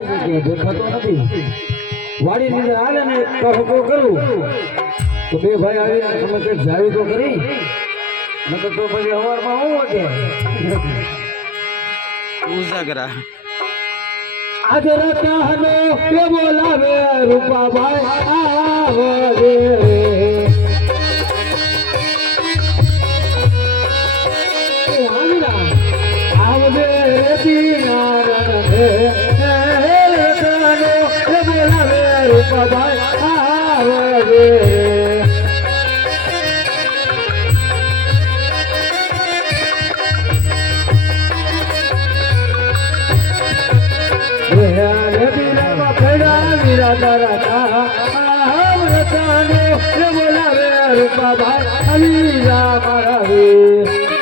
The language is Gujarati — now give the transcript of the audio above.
દેખાતો નથી વાડી ની અંદર હાલે ને કહો કરું તો બે ભાઈ આવીને તમે કંઈક જાવી તો કરી નકર તો પછી હવારમાં હું વાગે ઉજાગરા આજ રતનો કે બોલાવે રૂપાભાઈ આવે આવજે રેતી નારણ રતનો કે બોલાવે રૂપાભાઈ આવે બોલાવે રૂપાભાઈ અલી રા મારા